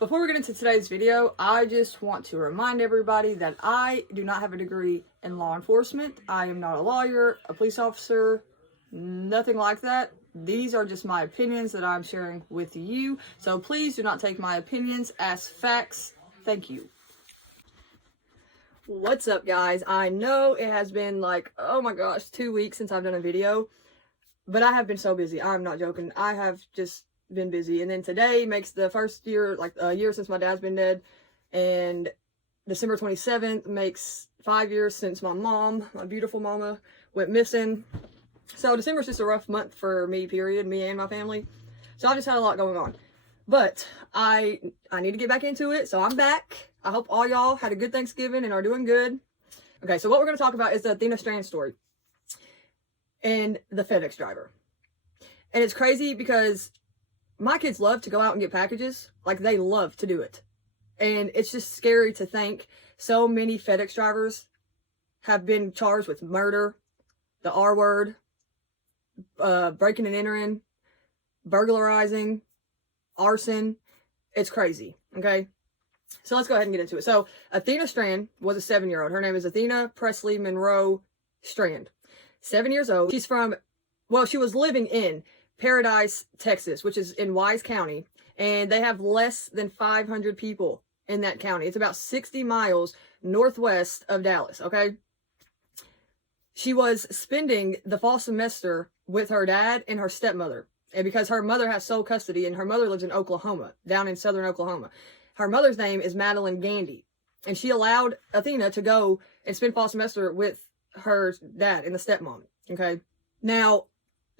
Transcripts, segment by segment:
Before we get into today's video, I just want to remind everybody that I do not have a degree in law enforcement. I am not a lawyer, a police officer, nothing like that. These are just my opinions that I'm sharing with you. So please do not take my opinions as facts. Thank you. What's up, guys? I know it has been like, oh my gosh, 2 weeks since I've done a video, but I have been so busy. I'm not joking. I have just been busy. And then today makes the first year, like a year since my dad's been dead. And December 27th makes 5 years since my mom, my beautiful mama, went missing. So December's just a rough month for me, period, me and my family. So I've just had a lot going on. But I need to get back into it, so I'm back. I hope all y'all had a good Thanksgiving and are doing good. Okay, so what we're going to talk about is the Athena Strand story and the FedEx driver. And it's crazy because my kids love to go out and get packages. Like, they love to do it. And it's just scary to think so many FedEx drivers have been charged with murder, the R word, breaking and entering, burglarizing, arson. It's crazy, okay? So let's go ahead and get into it. So Athena Strand was a 7-year-old. Her name is Athena Presley Monroe Strand. 7 years old. She's from, well, she was living in Paradise, Texas, which is in Wise County. And they have less than 500 people in that county. It's about 60 miles northwest of Dallas, okay? She was spending the fall semester with her dad and her stepmother. And because her mother has sole custody, and her mother lives in Oklahoma, down in southern Oklahoma. Her mother's name is Madeline Gandy. And she allowed Athena to go and spend fall semester with her dad and the stepmom, okay? Now,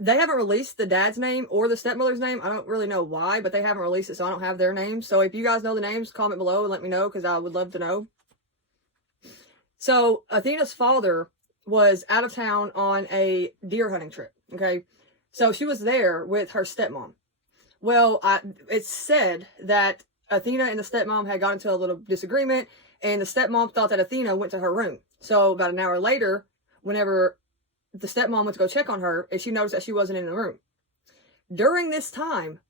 they haven't released the dad's name or the stepmother's name. I don't really know why, but they haven't released it, so I don't have their names. So if you guys know the names, comment below and let me know, because I would love to know. So Athena's father was out of town on a deer hunting trip, okay? So she was there with her stepmom. Well, it's said that Athena and the stepmom had got into a little disagreement, and the stepmom thought that Athena went to her room. So about an hour later, whenever the stepmom went to go check on her, and she noticed that she wasn't in the room. During this time,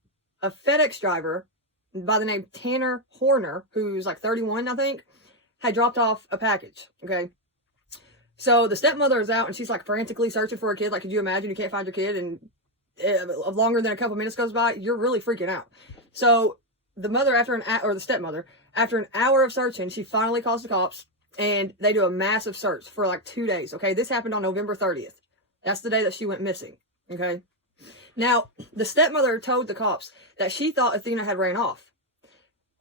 a FedEx driver by the name Tanner Horner, who's like 31, I think, had dropped off a package, okay? So the stepmother is out, and she's like frantically searching for a kid. Like, could you imagine you can't find your kid, and longer than a couple minutes goes by, you're really freaking out. So the mother, the stepmother, after an hour of searching, she finally calls the cops, and they do a massive search for like 2 days, okay? This happened on November 30th. That's the day that she went missing, okay? Now, the stepmother told the cops that she thought Athena had ran off.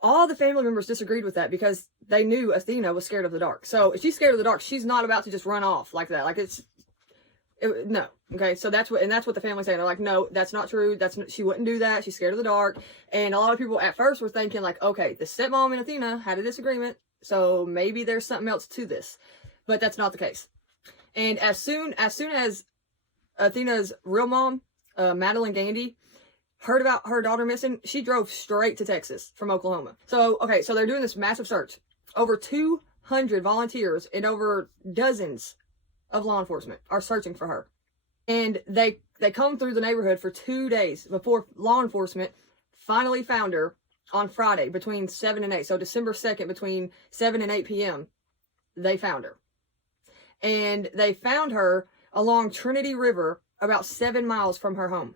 All the family members disagreed with that because they knew Athena was scared of the dark. So if she's scared of the dark, she's not about to just run off like that. Like, no. Okay, so that's what the family's saying. They're like, no, that's not true. She wouldn't do that. She's scared of the dark. And a lot of people at first were thinking like, okay, the stepmom and Athena had a disagreement, so maybe there's something else to this. But that's not the case. And as soon as Athena's real mom, Madeline Gandy, heard about her daughter missing, she drove straight to Texas from Oklahoma. So, okay, so they're doing this massive search. Over 200 volunteers and over dozens of law enforcement are searching for her. And they combed through the neighborhood for 2 days before law enforcement finally found her on Friday between 7 and 8. So December 2nd, between 7 and 8 p.m., they found her. And they found her along Trinity River, about 7 miles from her home.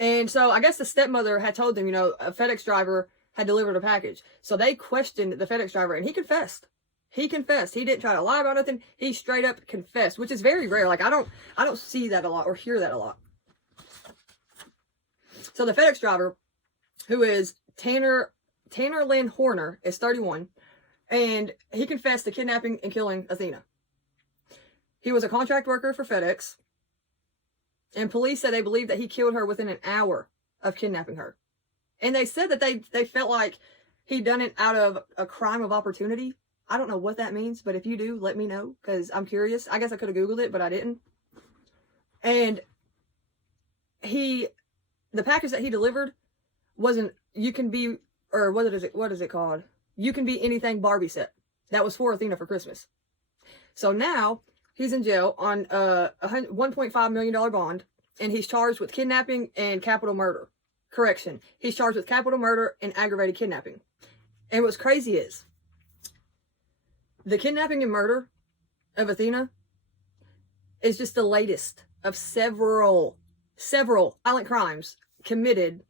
And so I guess the stepmother had told them, you know, a FedEx driver had delivered a package. So they questioned the FedEx driver, and he confessed. He confessed. He didn't try to lie about nothing. He straight up confessed, which is very rare. Like, I don't see that a lot or hear that a lot. So the FedEx driver, who is Tanner Lynn Horner, is 31, and he confessed to kidnapping and killing Athena. He was a contract worker for FedEx, and police said they believe that he killed her within an hour of kidnapping her. And they said that they felt like he'd done it out of a crime of opportunity. I don't know what that means, but if you do, let me know, because I'm curious. I guess I could have Googled it, but I didn't. And the package that he delivered wasn't, what is it called? You Can Be Anything Barbie set. That was for Athena for Christmas. So now he's in jail on a $1.5 million bond, and he's charged with kidnapping and capital murder. Correction. He's charged with capital murder and aggravated kidnapping. And what's crazy is the kidnapping and murder of Athena is just the latest of several violent crimes committed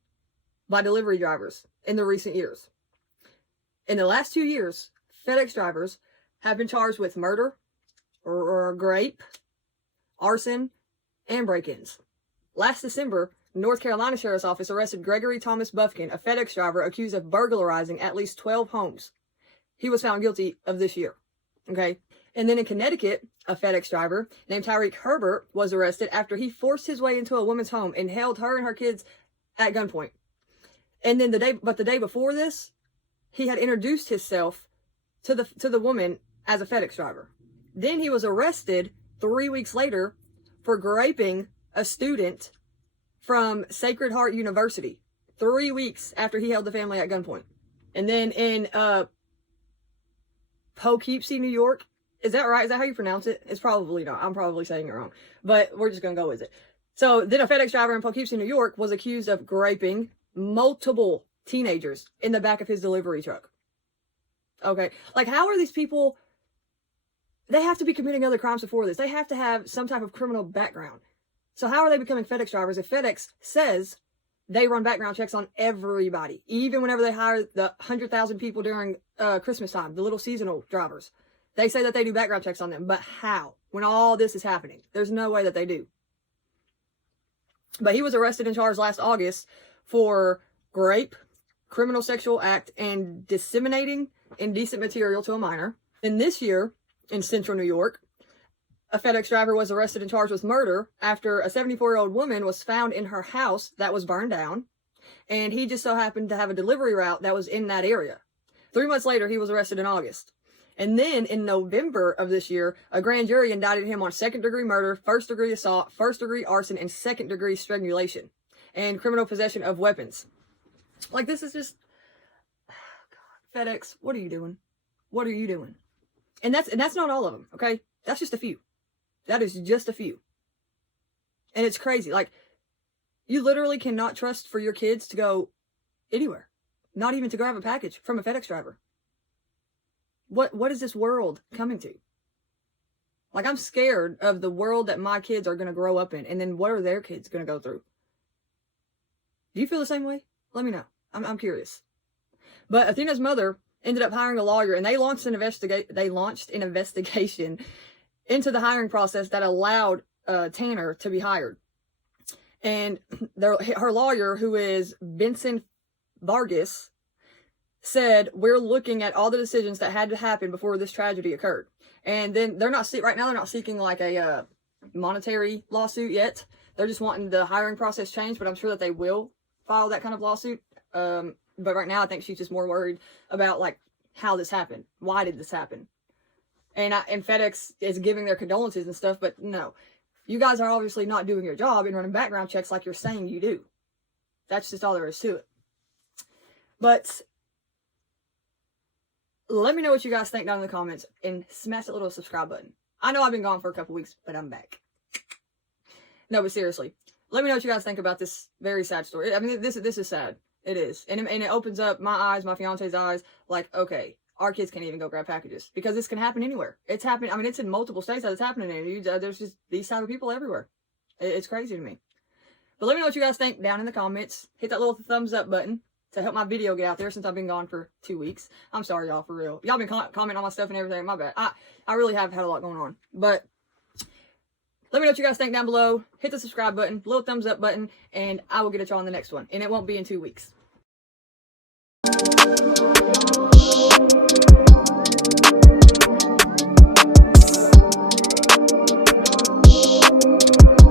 by delivery drivers in the recent years. In the last 2 years, FedEx drivers have been charged with murder, or rape, arson, and break-ins. Last December, North Carolina Sheriff's Office arrested Gregory Thomas Bufkin, a FedEx driver accused of burglarizing at least 12 homes. He was found guilty of this year. Okay? And then in Connecticut, a FedEx driver named Tyreek Herbert was arrested after he forced his way into a woman's home and held her and her kids at gunpoint. And then the day before this, he had introduced himself to the woman as a FedEx driver. Then he was arrested 3 weeks later for graping a student from Sacred Heart University 3 weeks after he held the family at gunpoint. And then in Poughkeepsie, New York, is that right? Is that how you pronounce it? It's probably not. I'm probably saying it wrong, but we're just going to go with it. So then a FedEx driver in Poughkeepsie, New York was accused of graping multiple teenagers in the back of his delivery truck. Okay. Like, how are these people? They have to be committing other crimes before this. They have to have some type of criminal background. So how are they becoming FedEx drivers if FedEx says they run background checks on everybody, even whenever they hire the 100,000 people during Christmas time, the little seasonal drivers? They say that they do background checks on them, but how? When all this is happening, there's no way that they do. But he was arrested and charged last August for rape, criminal sexual act, and disseminating indecent material to a minor. And this year, in central New York, a FedEx driver was arrested and charged with murder after a 74-year-old woman was found in her house that was burned down. And he just so happened to have a delivery route that was in that area. 3 months later, he was arrested in August. And then in November of this year, a grand jury indicted him on second-degree murder, first-degree assault, first-degree arson, and second-degree strangulation, and criminal possession of weapons. Like, this is just, oh God, FedEx, what are you doing? What are you doing? And that's not all of them, okay? That's just a few. That is just a few. And it's crazy. Like, you literally cannot trust for your kids to go anywhere, not even to grab a package from a FedEx driver. What is this world coming to? Like, I'm scared of the world that my kids are going to grow up in, and then what are their kids going to go through? Do you feel the same way? Let me know. I'm curious. But Athena's mother ended up hiring a lawyer, and they launched an investigation into the hiring process that allowed Tanner to be hired. And her lawyer, who is Benson Vargas, said, we're looking at all the decisions that had to happen before this tragedy occurred. And then they're not seeking like a monetary lawsuit yet. They're just wanting the hiring process changed, but I'm sure that they will file that kind of lawsuit. But right now I think she's just more worried about like how this happened. Why did this happen? And FedEx is giving their condolences and stuff, but no. You guys are obviously not doing your job and running background checks like you're saying you do. That's just all there is to it. But let me know what you guys think down in the comments and smash that little subscribe button. I know I've been gone for a couple weeks, but I'm back. No, but seriously, let me know what you guys think about this very sad story. I mean, this is sad. It is. And it opens up my eyes, my fiance's eyes, like, okay, our kids can't even go grab packages because this can happen anywhere. It's happening. I mean, it's in multiple states that it's happening in. There's just these type of people everywhere. It's crazy to me. But let me know what you guys think down in the comments. Hit that little thumbs up button to help my video get out there since I've been gone for 2 weeks. I'm sorry, y'all, for real. Y'all been commenting on my stuff and everything. My bad. I really have had a lot going on. But let me know what you guys think down below. Hit the subscribe button, little thumbs up button, and I will get at y'all on the next one. And it won't be in 2 weeks.